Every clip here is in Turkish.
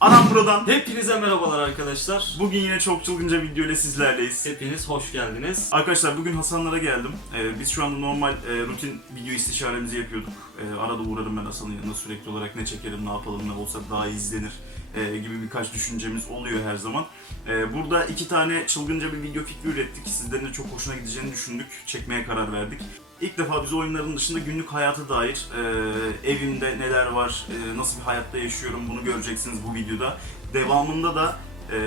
Anam buradan. Hepinize merhabalar arkadaşlar. Bugün yine çok çılgınca video ile sizlerleyiz. Hepiniz hoş geldiniz. Arkadaşlar bugün Hasanlara geldim. Ee, biz şu anda normal e, rutin video istişaremizi yapıyorduk. Ee, arada uğrarım ben Hasan'ın yanına sürekli olarak ne çekelim, ne yapalım, ne olsa daha iyi izlenir e, gibi birkaç düşüncemiz oluyor her zaman. Ee, burada iki tane çılgınca bir video fikri ürettik. Sizlerin de çok hoşuna gideceğini düşündük. Çekmeye karar verdik. İlk defa biz oyunların dışında günlük hayata dair e, evimde neler var, e, nasıl bir hayatta yaşıyorum bunu göreceksiniz bu videoda. Devamında da e,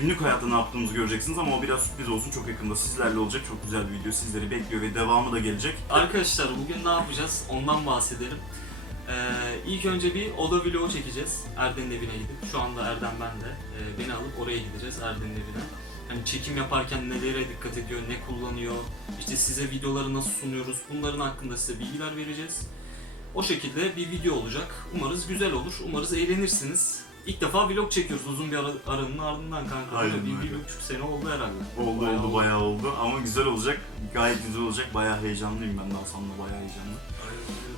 günlük hayatta ne yaptığımızı göreceksiniz ama o biraz sürpriz olsun çok yakında sizlerle olacak. Çok güzel bir video sizleri bekliyor ve devamı da gelecek. Arkadaşlar bugün ne yapacağız ondan bahsedelim. Ee, ilk önce bir oda vlogu çekeceğiz. Erden'in evine gidip. Şu anda Erden ben de. Ee, beni alıp oraya gideceğiz Erden'in evine. Hani çekim yaparken nelere dikkat ediyor, ne kullanıyor, işte size videoları nasıl sunuyoruz bunların hakkında size bilgiler vereceğiz. O şekilde bir video olacak. Umarız güzel olur, umarız eğlenirsiniz. İlk defa vlog çekiyoruz uzun bir ara- aranın ardından kanka. Aynen bir, öyle. bir buçuk sene oldu herhalde. Oldu Bayağı oldu bayağı oldu ama güzel olacak. Gayet güzel olacak. Bayağı heyecanlıyım ben de Hasan'la bayağı heyecanlı.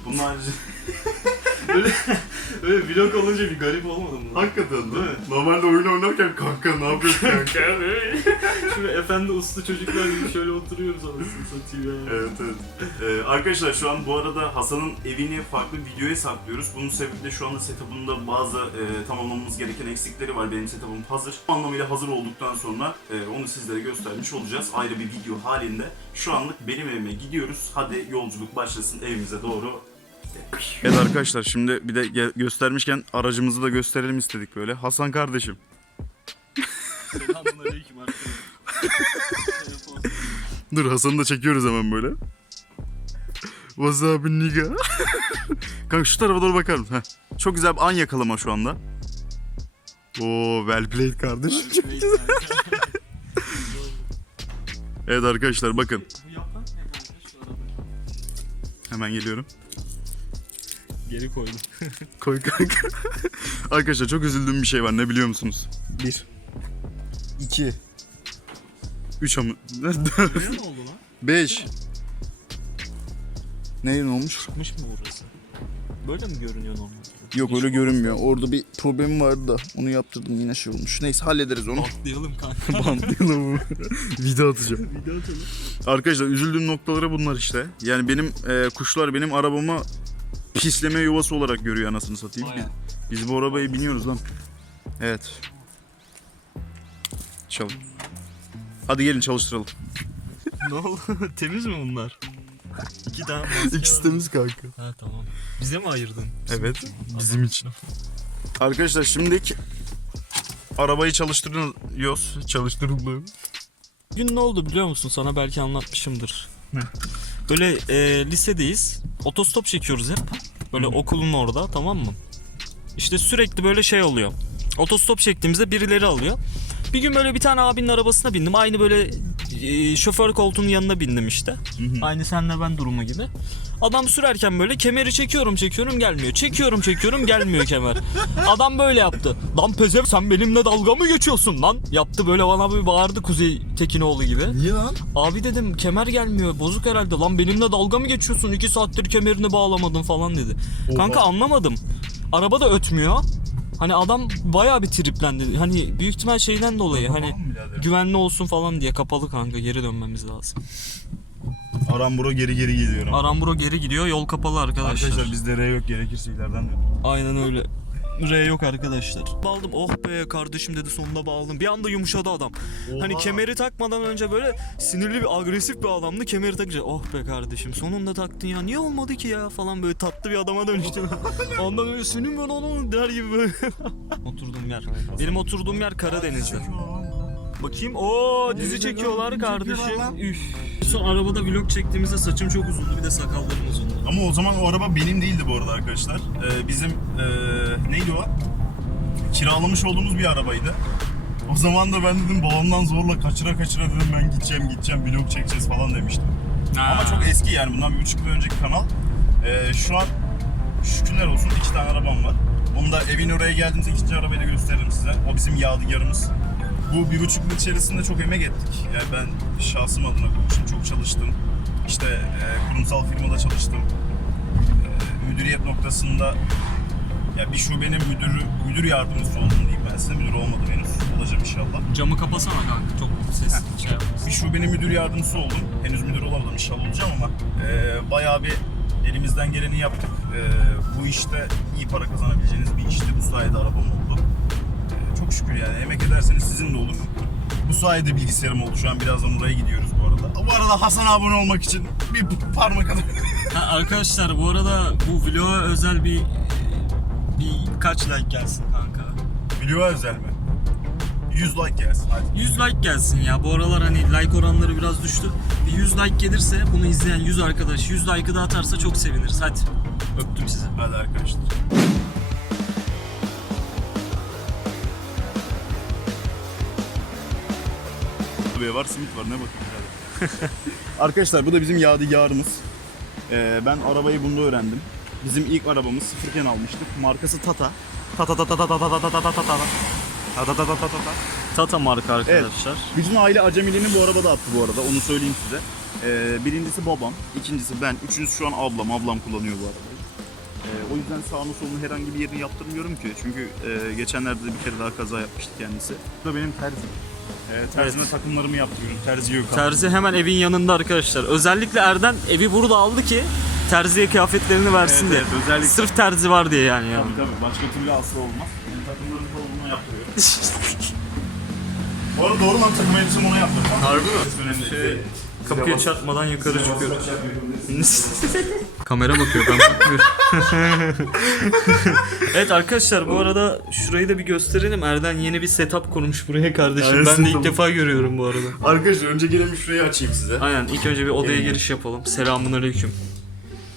Bunun harici... Öyle, öyle vlog olunca bir garip olmadı mı? Hakikaten Değil mi? Normalde oyun oynarken kanka ne yapıyorsun kanka? Şöyle efendi uslu çocuklar gibi şöyle oturuyoruz anasını satayım ya. Evet evet. Ee, arkadaşlar şu an bu arada Hasan'ın evini farklı videoya saklıyoruz. Bunun sebebi de şu anda setup'ımda bazı e, tamamlamamız gereken eksikleri var. Benim setup'ım hazır. Bu anlamıyla hazır olduktan sonra e, onu sizlere göstermiş olacağız. Ayrı bir video halinde. Şu anlık benim evime gidiyoruz. Hadi yolculuk başlasın evimize doğru. Evet arkadaşlar şimdi bir de göstermişken aracımızı da gösterelim istedik böyle. Hasan kardeşim. Selamünaleyküm arkadaşlar. Dur Hasan'ı da çekiyoruz hemen böyle. What's up nigga? Kanka şu tarafa doğru bakar mısın? Heh. Çok güzel bir an yakalama şu anda. Oo well played kardeşim. Evet arkadaşlar bakın. Bu yapan ne kanka şu arada? Hemen geliyorum. Geri koydum. Koy kanka. arkadaşlar çok üzüldüğüm bir şey var ne biliyor musunuz? Bir. İki. 3 ama. Buraya ne oldu lan? 5. Ne olmuş? Çıkmış mı burası? Böyle mi görünüyor normalde? Yok öyle görünmüyor. Orada bir problem vardı da onu yaptırdım yine şey olmuş. Neyse hallederiz onu. Atlayalım kanka. Bantlayalım Video atacağım. Video atalım. Arkadaşlar üzüldüğüm noktaları bunlar işte. Yani benim e, kuşlar benim arabama pisleme yuvası olarak görüyor anasını satayım. Bayağı. Biz bu arabayı biniyoruz lan. Evet. Çal. Hadi gelin çalıştıralım. ne oldu? Temiz mi bunlar? İki tane İkisi temiz kanka. Ha tamam. Bize mi ayırdın? Evet. Bizim için. Arkadaşlar şimdilik arabayı çalıştırıyoruz. Çalıştırıldı. Bugün ne oldu biliyor musun? Sana belki anlatmışımdır. Böyle e, lisedeyiz. Otostop çekiyoruz hep. Böyle okulun orada tamam mı? İşte sürekli böyle şey oluyor. Otostop çektiğimizde birileri alıyor. Bir gün böyle bir tane abinin arabasına bindim. Aynı böyle e, şoför koltuğunun yanına bindim işte. Aynı senle ben durumu gibi. Adam sürerken böyle kemeri çekiyorum çekiyorum gelmiyor. Çekiyorum çekiyorum gelmiyor kemer. Adam böyle yaptı. Lan pezev sen benimle dalga mı geçiyorsun lan? Yaptı böyle bana bir bağırdı Kuzey Tekinoğlu gibi. Niye lan? Abi dedim kemer gelmiyor bozuk herhalde. Lan benimle dalga mı geçiyorsun? İki saattir kemerini bağlamadın falan dedi. Kanka anlamadım. Araba da ötmüyor. Hani adam bayağı bir triplendi. Hani büyük ihtimal şeyden dolayı hani güvenli olsun falan diye kapalı kanka geri dönmemiz lazım. Aramburo geri geri geliyor. Aramburo geri gidiyor yol kapalı arkadaşlar. Arkadaşlar bizde R yok gerekirse ileriden dön. Aynen öyle. R yok arkadaşlar. Bağladım oh be kardeşim dedi sonunda bağladım. Bir anda yumuşadı adam. Hani kemeri takmadan önce böyle sinirli bir agresif bir adamdı. Kemeri takınca oh be kardeşim sonunda taktın ya niye olmadı ki ya falan böyle tatlı bir adama dönüştü. Ondan öyle senin ben onu der gibi böyle. oturduğum yer. Benim oturduğum yer Karadeniz'de. Bakayım o dizi çekiyorlar kardeşim. Üf. Son arabada vlog çektiğimizde saçım çok uzundu bir de sakallarım uzundu. Ama o zaman o araba benim değildi bu arada arkadaşlar. Ee, bizim ee, neydi o? Kiralamış olduğumuz bir arabaydı. O zaman da ben dedim babamdan zorla kaçıra kaçıra dedim ben gideceğim gideceğim vlog çekeceğiz falan demiştim. Ama çok eski yani bundan bir buçuk yıl önceki kanal. Ee, şu an şükürler olsun iki tane arabam var. Onu da evin oraya geldiğimizde ikinci arabayı da gösteririm size. O bizim yadigarımız. Bu bir buçuk yıl içerisinde çok emek ettik. Yani ben şahsım adına konuşayım çok çalıştım. İşte e, kurumsal firmada çalıştım. E, müdüriyet noktasında Ya bir şubenin müdürü, müdür yardımcısı oldum diyeyim ben size. Müdür olmadım henüz. Olacağım inşallah. Camı kapasana kanka çok ses şey yapmasın. Bir şubenin müdür yardımcısı oldum. Henüz müdür olamadım inşallah olacağım ama e, bayağı bir elimizden geleni yaptık. E, bu işte iyi para kazanabileceğiniz bir işte bu sayede arabam oldu. Çok şükür yani emek ederseniz sizin de olur. Bu sayede bilgisayarım oldu. Şu an birazdan oraya gidiyoruz bu arada. Bu arada Hasan abone olmak için bir parmak atın. Ha, arkadaşlar bu arada bu vloga özel bir bir kaç like gelsin kanka? Video özel mi? 100 like gelsin hadi. 100 like gelsin ya. Bu aralar hani like oranları biraz düştü. Bir 100 like gelirse bunu izleyen 100 arkadaş 100 like'ı da atarsa çok seviniriz. Hadi. Öptüm sizi. Hadi arkadaşlar. Ve var simit var ne bakayım Arkadaşlar bu da bizim yadigarımız. Ee, ben arabayı bunda öğrendim. Bizim ilk arabamız sıfırken almıştık. Markası Tata. Tata tata tata tata tata tata tata. Tata tata tata tata. Tata marka arkadaşlar. Bütün aile acemiliğini bu arabada attı bu arada. Onu söyleyeyim size. Ee, birincisi babam, ikincisi ben, üçüncüsü şu an ablam. Ablam kullanıyor bu arabayı. Ee, o yüzden sağını solunu herhangi bir yerini yaptırmıyorum ki. Çünkü e, geçenlerde de bir kere daha kaza yapmıştı kendisi. Bu da benim terzim. Terzime Evet. takımlarımı yaptırıyorum. Terzi yok. Terzi hemen evin yanında arkadaşlar. Özellikle Erden evi burada aldı ki terziye kıyafetlerini versin Evet, diye. evet, özellikle. Sırf terzi var diye yani. yani. Tabii tabii. Başka türlü aslı olmaz. Benim takımlarımı falan onunla yaptırıyorum. bu arada doğru lan takım elbisemi ona yaptırdım. Harbi mi? Önemli. Şey, Kapıya çarpmadan yukarı çıkıyor. çıkıyor. Kamera bakıyor ben bakmıyorum. evet arkadaşlar bu arada şurayı da bir gösterelim. Erden yeni bir setup kurmuş buraya kardeşim. Ben de ilk defa görüyorum bu arada. Arkadaşlar önce gelin şurayı açayım size. Aynen ilk önce bir odaya Gelin. giriş yapalım. Selamun aleyküm.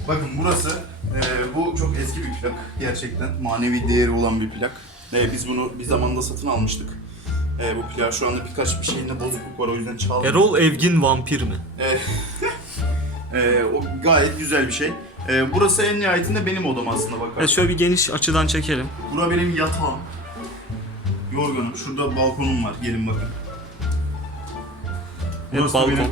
Bakın burası e, bu çok eski bir plak. Gerçekten manevi değeri olan bir plak. E, biz bunu bir zamanda satın almıştık. E, bu plak şu anda birkaç bir şeyinde bozukluk var o yüzden çaldım. Erol Evgin vampir mi? E, e, o gayet güzel bir şey. E, burası en nihayetinde benim odam aslında bakar. Evet şöyle bir geniş açıdan çekelim. Bura benim yatağım. Yorganım. Şurada balkonum var. Gelin bakın. Evet, Burası balkon. benim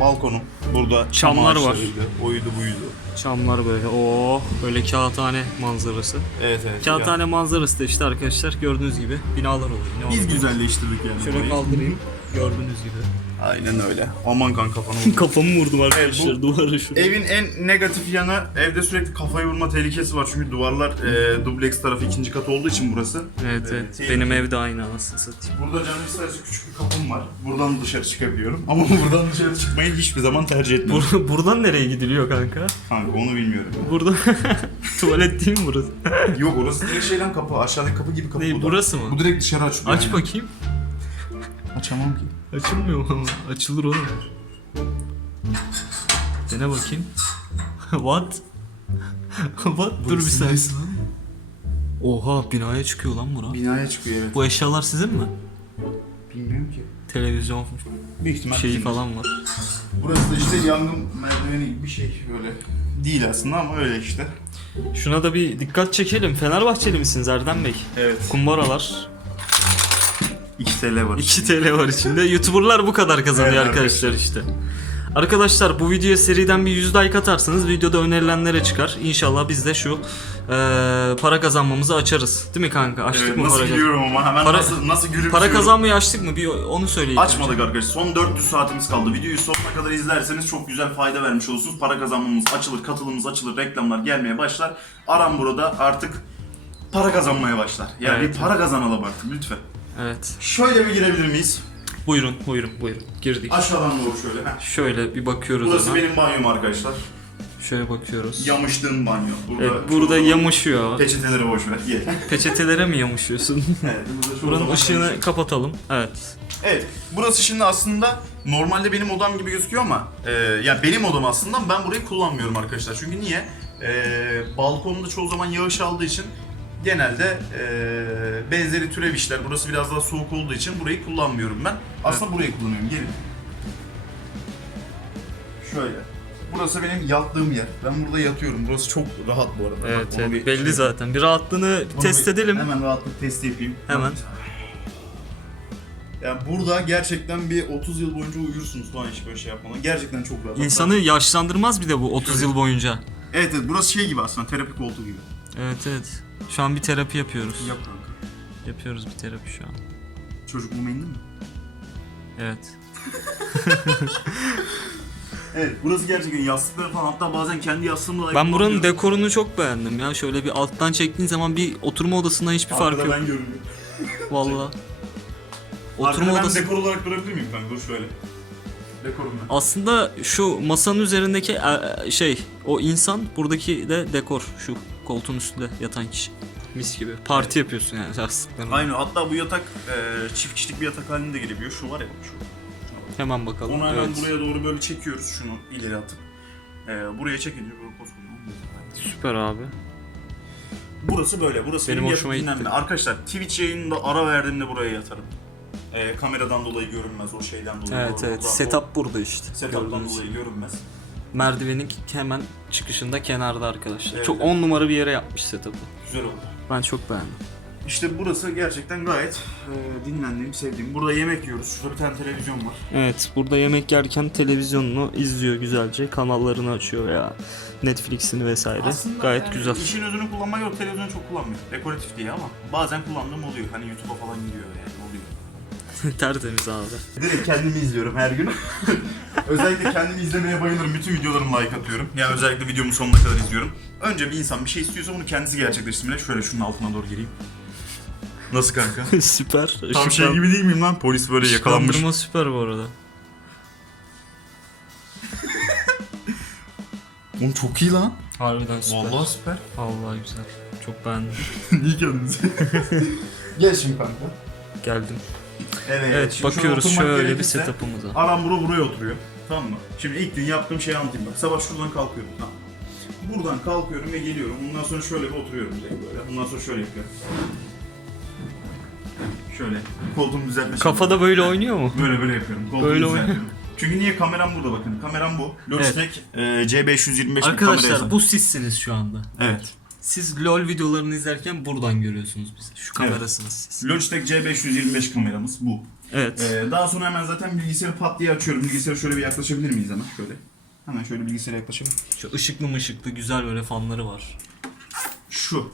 balkonum. Burada çam Çamlar var. ağaçlarıydı, Oydu buydu. Çamlar böyle. Oo böyle kağıthane manzarası. Evet evet. Kağıthane manzarası da işte arkadaşlar gördüğünüz gibi binalar oluyor. Ne Biz güzelleştirdik yani. Şöyle burayı. kaldırayım. Gördüğünüz gibi. Aynen öyle. Aman kan kafanı vurdum. Kafamı vurdum arkadaşlar Evet, bu- duvara şuraya. Evin en negatif yanı evde sürekli kafayı vurma tehlikesi var çünkü duvarlar e, dubleks tarafı ikinci kat olduğu için burası. Evet Ee, evet. tehlikeli. Benim evde aynı anasını satayım. Burada canım isterse küçük bir kapım var. Buradan dışarı çıkabiliyorum. Ama buradan dışarı çıkmayı hiçbir zaman tercih etmiyorum. Bur- buradan nereye gidiliyor kanka? Kanka onu bilmiyorum. Burada tuvalet değil mi burası? Yok orası direkt şeyden kapı. Aşağıdaki kapı gibi kapı. Bu da. burası mı? Bu direkt dışarı açılıyor. Aç aynen. bakayım. Açamam ki. Açılmıyor ama? Açılır oğlum. Dene bakayım. What? What? Dur bir saniye. Oha binaya çıkıyor lan bura. Binaya çıkıyor evet. Bu eşyalar sizin mi? Bilmiyorum ki. Televizyon Büyük ihtimal şeyi bizim. falan var. Burası da işte yangın merdiveni gibi bir şey böyle. Değil aslında ama öyle işte. Şuna da bir dikkat çekelim. Fenerbahçeli misiniz Erdem Bey? Evet. Kumbaralar. 2 TL var. 2 TL var içinde. YouTuber'lar bu kadar kazanıyor Evet, arkadaşlar işte. Arkadaşlar bu videoya seriden bir 100 like atarsanız videoda önerilenlere çıkar. İnşallah biz de şu eee, para kazanmamızı açarız. Değil mi kanka? Açtık Evet, mı nasıl para gülüyorum ama hemen Para- nasıl nasıl gülümsüyorum. Para kazanmayı açtık mı? Bir onu söyleyin. Açmadık arkadaşlar. Son 400 saatimiz kaldı. Videoyu sonuna kadar izlerseniz çok güzel fayda vermiş olursunuz. Para kazanmamız açılır, katılımımız açılır, reklamlar gelmeye başlar. Aram burada artık para kazanmaya başlar. Yani Evet. bir para kazanalım artık lütfen. Evet. Şöyle bir girebilir miyiz? Buyurun, buyurun, buyurun. Girdik. Aşağıdan doğru şöyle. Heh. Şöyle bir bakıyoruz Burası hemen. benim banyom arkadaşlar. Şöyle bakıyoruz. Yamıştığım banyo. Burada Evet, burada çoğu- yamışıyor. Peçeteleri boş ver. Peçetelere mi yamışıyorsun? evet, burada Buranın zaman ışığını yamışıyor. kapatalım. Evet. Evet, burası şimdi aslında normalde benim odam gibi gözüküyor ama e, ya benim odam aslında ben burayı kullanmıyorum arkadaşlar. Çünkü niye? E, balkonda çoğu zaman yağış aldığı için genelde e, benzeri türev işler. Burası biraz daha soğuk olduğu için burayı kullanmıyorum ben. Aslında burayı kullanıyorum. Gelin. Şöyle. Burası benim yattığım yer. Ben burada yatıyorum. Burası çok rahat bu arada. Evet, Bak, evet. bir- belli zaten. Bir rahatlığını Bunu test bir- edelim. Hemen rahatlık testi yapayım. Hemen. Yani burada gerçekten bir 30 yıl boyunca uyursunuz falan hiç böyle şey yapmadan. Gerçekten çok rahat. İnsanı yaşlandırmaz bir de bu 30 yıl boyunca. Evet evet burası şey gibi aslında terapi koltuğu gibi. Evet evet. Şu an bir terapi yapıyoruz. Yap kanka. Yapıyoruz bir terapi şu an. Çocuk mu mi? Evet. Evet burası gerçekten yastıkları falan hatta bazen kendi yastığımla da Ben buranın kullanıyorum. dekorunu çok beğendim ya. Şöyle bir alttan çektiğin zaman bir oturma odasından hiçbir fark Arkada yok. ben görünüyorum. Valla. Oturma Arkada ben odası. dekor olarak durabilir miyim kanka? Dur şöyle. Dekorum ben. Aslında şu masanın üzerindeki e, şey o insan buradaki de dekor şu koltuğun üstünde yatan kişi. Mis gibi. Parti yapıyorsun yani yastıklarına. Aynen hatta bu yatak e, çift kişilik bir yatak halinde gelebiliyor. Şu var ya bak şu. Hemen bakalım. Onu hemen evet. buraya doğru böyle çekiyoruz şunu ileri atıp. E, buraya çekince böyle koskocaman. Süper abi. Burası böyle. Burası Benim benim, hoşuma yatak gitti. dinlenme. Arkadaşlar Twitch yayınında ara verdiğimde buraya yatarım. E, kameradan dolayı görünmez o şeyden dolayı. Evet evet. Setup burada işte. setup'tan dolayı görünmez. Merdivenin hemen çıkışında kenarda arkadaşlar. Evet. Çok 10 numara bir yere yapmış setup'ı. Güzel oldu. Ben çok beğendim. İşte burası gerçekten gayet e, dinlendiğim, sevdiğim. Burada yemek yiyoruz. Şurada bir tane televizyon var. Evet burada yemek yerken televizyonunu izliyor güzelce. Kanallarını açıyor veya Netflix'ini vesaire. Gayet yani güzel. İşin özünü kullanmak yok. Televizyonu çok kullanmıyorum. Dekoratif diye ama bazen kullandığım oluyor. Hani YouTube'a falan gidiyor yani oluyor. Tertemiz abi. Direkt kendimi izliyorum her gün. özellikle kendimi izlemeye bayılırım. Bütün videolarıma like atıyorum. Yani özellikle videomun sonuna kadar izliyorum. Önce bir insan bir şey istiyorsa onu kendisi gerçekleştirmeli. Şöyle şunun altına doğru gireyim. Nasıl kanka? süper. Tam şey gibi değil miyim lan? Polis böyle yakalanmış. Işıklandırma süper bu arada. Oğlum çok iyi lan. Harbiden süper. Vallahi süper. Vallahi güzel. Çok beğendim. İyi kendinize. Gel şimdi kanka. Geldim. Evet, Evet şimdi bakıyoruz oturmak şöyle bir setup'ımıza. Aram bura buraya oturuyor. Tamam mı? Şimdi ilk gün yaptığım şeyi anlatayım bak. Sabah şuradan kalkıyorum. Tamam. Buradan kalkıyorum ve geliyorum. Bundan sonra şöyle bir oturuyorum direkt böyle. Bundan sonra şöyle yapıyorum. Şöyle. Koltuğumu düzeltme. Kafada böyle oynuyor mu? Böyle böyle yapıyorum. Koltuğumu Böyle düzeltiyorum. Çünkü niye kameram burada bakın. Kameram bu. Logitech e, C525 bir kamera Arkadaşlar bu sizsiniz şu anda. Evet. Siz LoL videolarını izlerken buradan görüyorsunuz bizi. Şu kamerasınız siz. Logitech C525 kameramız bu. Evet. Ee, daha sonra hemen zaten bilgisayarı pat diye açıyorum. Bilgisayara şöyle bir yaklaşabilir miyiz hemen? Şöyle. Hemen şöyle bilgisayara yaklaşalım. Şu ışıklı mışıklı güzel böyle fanları var. Şu.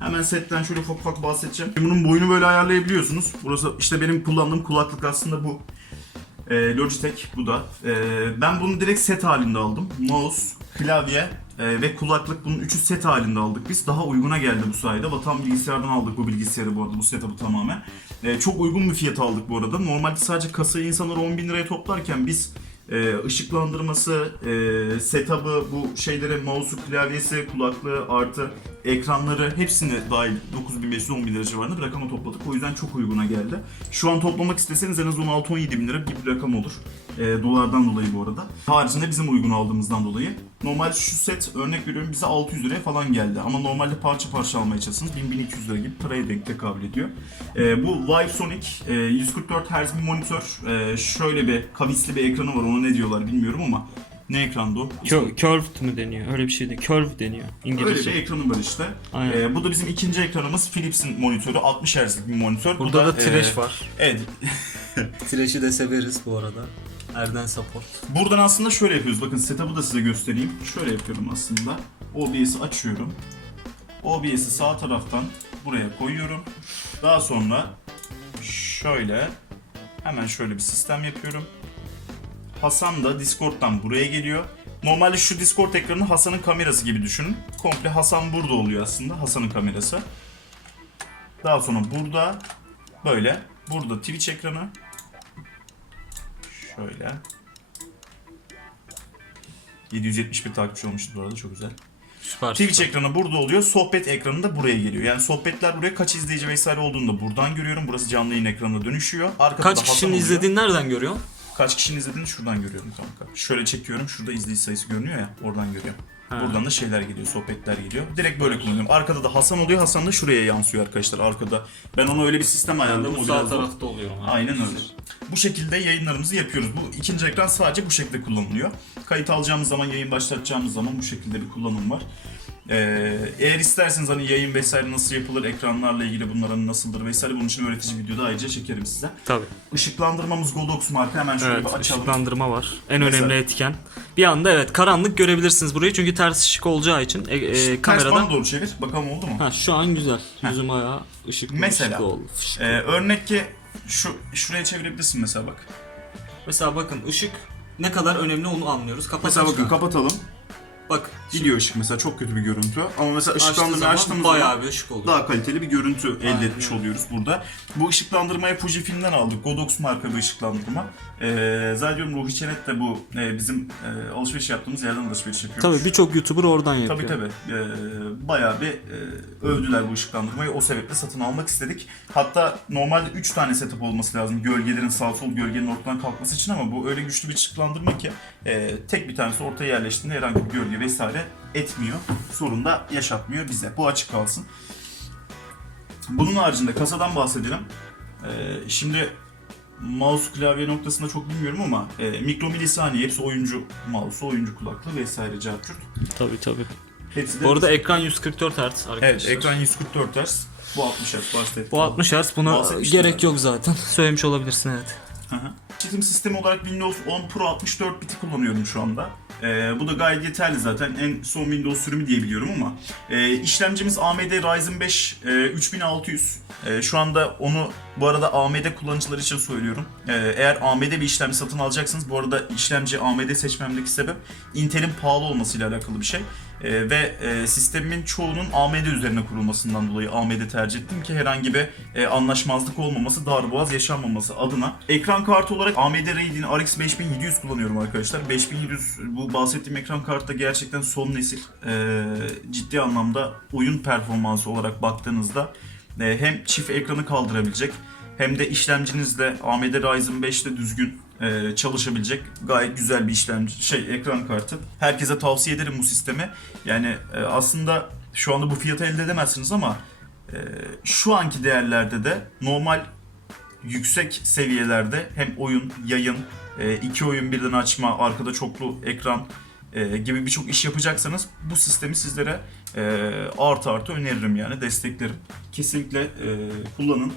Hemen setten şöyle ufak ufak bahsedeceğim. Bunun boyunu böyle ayarlayabiliyorsunuz. Burası işte benim kullandığım kulaklık aslında bu. Ee, Logitech bu da. Ee, ben bunu direkt set halinde aldım. Mouse, klavye e, ve kulaklık bunun üçü set halinde aldık biz. Daha uyguna geldi bu sayede. Vatan bilgisayardan aldık bu bilgisayarı bu arada bu setup'ı tamamen. Ee, çok uygun bir fiyata aldık bu arada. Normalde sadece kasayı insanlar 10 bin liraya toplarken biz e, ışıklandırması, e, setup'ı, bu şeyleri, mouse'u, klavyesi, kulaklığı artı ekranları hepsini dahil 9500-10 bin lira civarında bir rakama topladık. O yüzden çok uyguna geldi. Şu an toplamak isteseniz en az 16-17 bin lira gibi bir rakam olur. E, dolardan dolayı bu arada. Haricinde bizim uygun aldığımızdan dolayı. Normal şu set örnek veriyorum bize 600 liraya falan geldi. Ama normalde parça parça almaya çalışsanız 1000-1200 lira gibi paraya denk tekabül ediyor. E, bu Vive Sonic e, 144 Hz bir monitör. E, şöyle bir kavisli bir ekranı var. Ona ne diyorlar bilmiyorum ama ne ekrandı o? Cur- curved mü deniyor? Öyle bir şey değil. Curve deniyor Öyle İngilizce. bir ekranı var işte. Aynen. Ee, bu da bizim ikinci ekranımız Philips'in monitörü. 60 Hz'lik bir monitör. Burada bu da trash e, var. Evet. Trash'i de severiz bu arada. Erden support. Buradan aslında şöyle yapıyoruz. Bakın setup'ı da size göstereyim. Şöyle yapıyorum aslında. OBS'i açıyorum. OBS'i sağ taraftan buraya koyuyorum. Daha sonra şöyle hemen şöyle bir sistem yapıyorum. Hasan da Discord'dan buraya geliyor. Normalde şu Discord ekranı Hasan'ın kamerası gibi düşünün. Komple Hasan burada oluyor aslında. Hasan'ın kamerası. Daha sonra burada böyle. Burada Twitch ekranı. Şöyle. 771 takipçi olmuştu bu arada çok güzel. Süper. Twitch süper. ekranı burada oluyor. Sohbet ekranı da buraya geliyor. Yani sohbetler buraya kaç izleyici vesaire olduğunu da buradan görüyorum. Burası canlı yayın ekranına dönüşüyor. Arkada da Kaç kişinin oluyor. izlediğini nereden görüyorsun? Kaç kişinin izlediğini şuradan görüyorum kanka. Şöyle çekiyorum. Şurada izleyici sayısı görünüyor ya. Oradan görüyorum. Ha. Buradan da şeyler geliyor, sohbetler geliyor. Direkt böyle kullanıyorum. Arkada da Hasan oluyor. Hasan da şuraya yansıyor arkadaşlar arkada. Ben ona öyle bir sistem ayarladım. Bu sağ tarafta oluyor. Aynen öyle. Bu şekilde yayınlarımızı yapıyoruz. Bu ikinci ekran sadece bu şekilde kullanılıyor. Kayıt alacağımız zaman, yayın başlatacağımız zaman bu şekilde bir kullanım var. Ee, eğer isterseniz hani yayın vesaire nasıl yapılır, ekranlarla ilgili bunların nasıldır vesaire bunun için öğretici videoda ayrıca çekerim size. Tabii. Işıklandırmamız Godox marka hemen şöyle Evet, bir açalım. ışıklandırma var. En Mesela- önemli etken. Bir anda evet karanlık görebilirsiniz burayı çünkü ters ışık olacağı için e, e, Ters bana doğru çevir. Bakalım oldu mu? Ha şu an güzel. Yüzüm ayağı ışıklı Mesela, ışıklı oldu. Fışkı. Ee, örnek ki şu şuraya çevirebilirsin mesela bak. Mesela bakın ışık ne kadar önemli onu anlıyoruz. Kapat Mesela bakın aç. kapatalım. Bak. Gidiyor ışık mesela çok kötü bir görüntü. Ama mesela ışıklandırmayı açtığımız zaman bayağı bir ışık oluyor. daha kaliteli bir görüntü elde Aynen etmiş oluyoruz burada. Bu ışıklandırmayı Fujifilm'den aldık. Godox marka bir ışıklandırma. Ee, zaten Ruhi Çenet de bu e, bizim e, alışveriş yaptığımız yerden alışveriş yapıyor. Tabii birçok YouTuber oradan yapıyor. Tabii tabii. Ee, bayağı bir e, övdüler bu ışıklandırmayı. O sebeple satın almak istedik. Hatta normalde 3 tane setup olması lazım. Gölgelerin sağ sol gölgenin ortadan kalkması için ama bu öyle güçlü bir ışıklandırma ki e, tek bir tanesi ortaya yerleştiğinde herhangi bir gölge vesaire etmiyor. Sorun da yaşatmıyor bize. Bu açık kalsın. Bunun haricinde kasadan bahsedelim. Ee, şimdi mouse klavye noktasında çok bilmiyorum ama e, mikro milisaniye hepsi oyuncu mouse, oyuncu kulaklığı vesaire cartürt. Tabii tabii. Hepsi de Bu arada ekran 144 Hz arkadaşlar. Evet, ekran 144 Hz. Bu 60 Hz bahsettim. Bu 60 Hz buna gerek yok zaten. Söylemiş olabilirsin evet. Hı hı. İşletim sistemi olarak Windows 10 Pro 64 biti kullanıyorum şu anda. Ee, bu da gayet yeterli zaten. En son Windows sürümü diye biliyorum ama. Ee, işlemcimiz AMD Ryzen 5 e, 3600. Ee, şu anda onu bu arada AMD kullanıcılar için söylüyorum. Ee, eğer AMD bir işlemci satın alacaksınız, bu arada işlemci AMD seçmemdeki sebep Intel'in pahalı olmasıyla alakalı bir şey. Ee, ve e, sistemin çoğunun AMD üzerine kurulmasından dolayı AMD tercih ettim ki herhangi bir e, anlaşmazlık olmaması, darboğaz yaşanmaması adına. Ekran kartı olarak AMD Radeon RX 5700 kullanıyorum arkadaşlar. 5700 bu bahsettiğim ekran kartı da gerçekten son nesil. Ee, ciddi anlamda oyun performansı olarak baktığınızda hem çift ekranı kaldırabilecek hem de işlemcinizle AMD Ryzen 5'te düzgün e, çalışabilecek gayet güzel bir işlemci şey ekran kartı. Herkese tavsiye ederim bu sistemi. Yani e, aslında şu anda bu fiyatı elde edemezsiniz ama e, şu anki değerlerde de normal yüksek seviyelerde hem oyun, yayın, e, iki oyun birden açma, arkada çoklu ekran e, gibi birçok iş yapacaksanız bu sistemi sizlere e, artı artı öneririm yani desteklerim. Kesinlikle e, kullanın,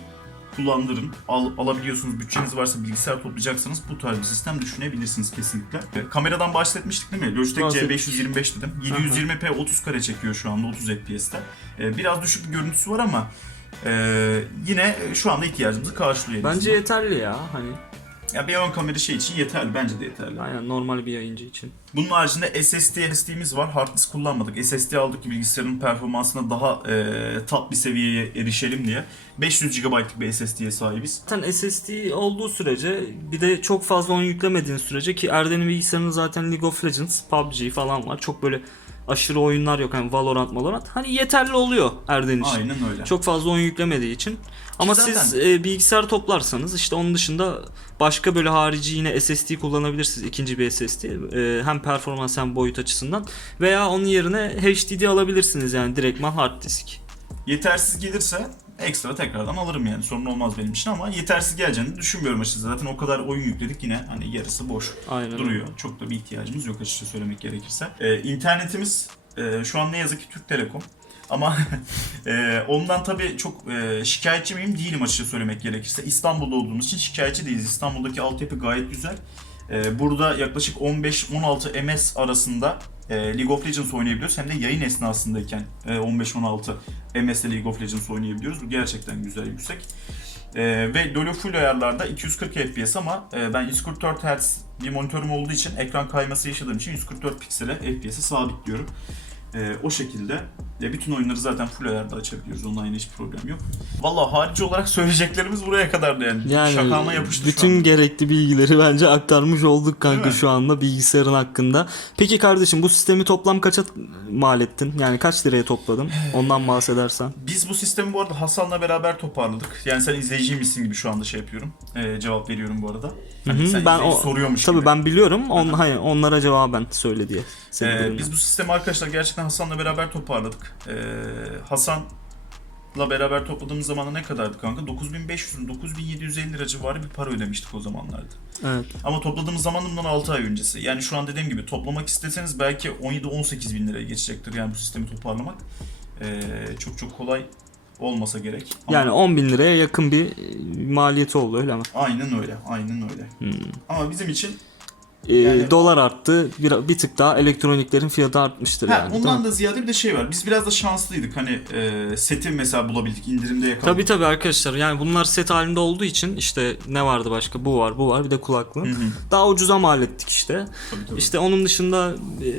kullandırın. Al, alabiliyorsunuz bütçeniz varsa bilgisayar toplayacaksanız bu tarz bir sistem düşünebilirsiniz kesinlikle. E, kameradan bahsetmiştik değil mi? Logitech Bahsetmiştik. C525 dedim. 720p 30 kare çekiyor şu anda 30 FPS'te. E, biraz düşük bir görüntüsü var ama e, yine şu anda ihtiyacımızı karşılıyor. en Bence yeterli ya hani. Ya bir ön kamera şey için yeterli. Bence de yeterli. Aynen normal bir yayıncı için. Bunun haricinde SSD SSD'miz var. Hard disk kullanmadık. SSD aldık ki bilgisayarın performansına daha e, top bir seviyeye erişelim diye. 500 GB'lık bir SSD'ye sahibiz. Zaten SSD olduğu sürece bir de çok fazla oyun yüklemediğin sürece ki Erden'in bilgisayarında zaten League of Legends, PUBG falan var. Çok böyle aşırı oyunlar yok hani Valorant, Valorant. Hani yeterli oluyor Erden için. Aynen öyle. Çok fazla oyun yüklemediği için. Ama zaten- siz e, bilgisayar toplarsanız işte onun dışında başka böyle harici yine SSD kullanabilirsiniz. ikinci bir SSD. E, hem performans hem boyut açısından. Veya onun yerine HDD alabilirsiniz yani direktman hard disk. Yetersiz gelirse ekstra tekrardan alırım yani. Sorun olmaz benim için ama yetersiz geleceğini düşünmüyorum açıkçası. Zaten o kadar oyun yükledik yine hani yarısı boş Aynen. duruyor. Çok da bir ihtiyacımız yok açıkça söylemek gerekirse. Ee, internetimiz e, şu an ne yazık ki Türk Telekom. Ama e, ondan tabii çok e, şikayetçi miyim değilim açıkça söylemek gerekirse. İstanbul'da olduğumuz için şikayetçi değiliz. İstanbul'daki altyapı gayet güzel. E, burada yaklaşık 15-16 ms arasında e, League of Legends oynayabiliyoruz. Hem de yayın esnasındayken e, 15-16 MS'de League of Legends oynayabiliyoruz. Bu gerçekten güzel, yüksek. E, ve LoL'ü full ayarlarda 240 FPS ama e, ben 144 Hz bir monitörüm olduğu için ekran kayması yaşadığım için 144 piksele FPS'i sabitliyorum. E, o şekilde e, bütün oyunları zaten full ayarda açabiliyoruz. Ondan yine hiç problem yok. Valla harici olarak söyleyeceklerimiz buraya kadardı yani. Yani Şakama yapıştı bütün gerekli bilgileri bence aktarmış olduk kanka şu anda bilgisayarın hakkında. Peki kardeşim bu sistemi toplam kaça mal ettin? Yani kaç liraya topladın? Ondan bahsedersen. Biz bu sistemi bu arada Hasan'la beraber toparladık. Yani sen izleyiciymişsin gibi şu anda şey yapıyorum. E, cevap veriyorum bu arada. Hani Hı hı, sen ben izleyici o- soruyormuş Tabii gibi. ben biliyorum. On, hayır, onlara cevaben söyle diye. Ee, biz bu sistemi arkadaşlar gerçekten Hasan'la beraber toparladık. Ee, Hasan'la beraber topladığımız zamanda ne kadardı kanka? 9500 9750 lira civarı bir para ödemiştik o zamanlarda. Evet. Ama topladığımız zaman bundan 6 ay öncesi. Yani şu an dediğim gibi toplamak isteseniz belki 17-18 bin liraya geçecektir yani bu sistemi toparlamak. Ee, çok çok kolay olmasa gerek. Ama Yani 10 bin liraya yakın bir e, maliyeti oldu öyle mi? Aynen öyle, aynen öyle. Hmm. Ama bizim için e, Yani- dolar arttı. Bir, bir tık daha elektroniklerin fiyatı artmıştır Ha, yani. ondan da ziyade bir de şey var. Biz biraz da şanslıydık. Hani e, seti mesela bulabildik. indirimde yakaladık. Tabii tabii arkadaşlar yani bunlar set halinde olduğu için işte ne vardı başka bu var bu var bir de kulaklığın. Hı hı. Daha ucuza mal ettik işte. Tabii, tabii. İşte onun dışında e,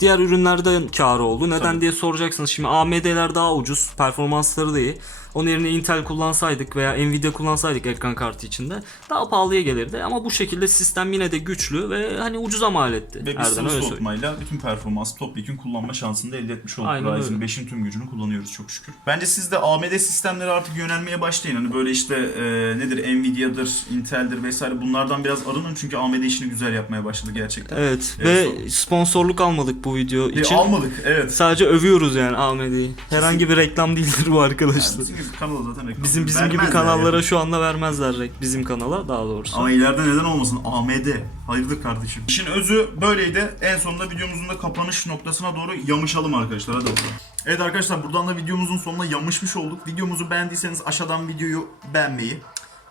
diğer ürünlerde karı oldu. Neden Tabii. diye soracaksınız. Şimdi AMD'ler daha ucuz, performansları da iyi. Onun yerine Intel kullansaydık veya Nvidia kullansaydık ekran kartı içinde daha pahalıya gelirdi. Ama bu şekilde sistem yine de güçlü ve hani ucuza mal etti. Ve biz Erdem soğutmayla bütün performans topyekun kullanma şansını da elde etmiş olduk. Aynen Ryzen öyle. 5'in tüm gücünü kullanıyoruz çok şükür. Bence siz de AMD sistemlere artık yönelmeye başlayın. Hani böyle işte e, nedir Nvidia'dır, Intel'dir vesaire bunlardan biraz arının çünkü AMD işini güzel yapmaya başladı gerçekten. Evet Evet, ve sponsorluk almadık bu video E, için. almadık evet. Sadece övüyoruz yani AMD'yi. Herhangi bir reklam değildir bu Yani arkadaşlar. bizim gibi kanala zaten reklam Bizim bizim gibi vermezler kanallara yani. şu anda vermezler rek- bizim kanala daha doğrusu. Ama ileride neden olmasın AMD. Hayırdır kardeşim. İşin özü böyleydi. En sonunda videomuzun da kapanış noktasına doğru yamışalım arkadaşlar. Hadi bakalım. Evet arkadaşlar buradan da videomuzun sonuna yamışmış olduk. Videomuzu beğendiyseniz aşağıdan videoyu beğenmeyi,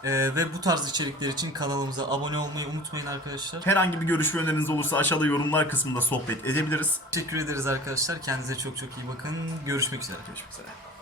Ee, ve bu tarz içerikler için kanalımıza abone olmayı unutmayın arkadaşlar. herhangi bir görüş ve öneriniz olursa aşağıda yorumlar kısmında sohbet edebiliriz. Teşekkür ederiz arkadaşlar. Kendinize çok çok iyi bakın. Görüşmek üzere. Görüşmek üzere.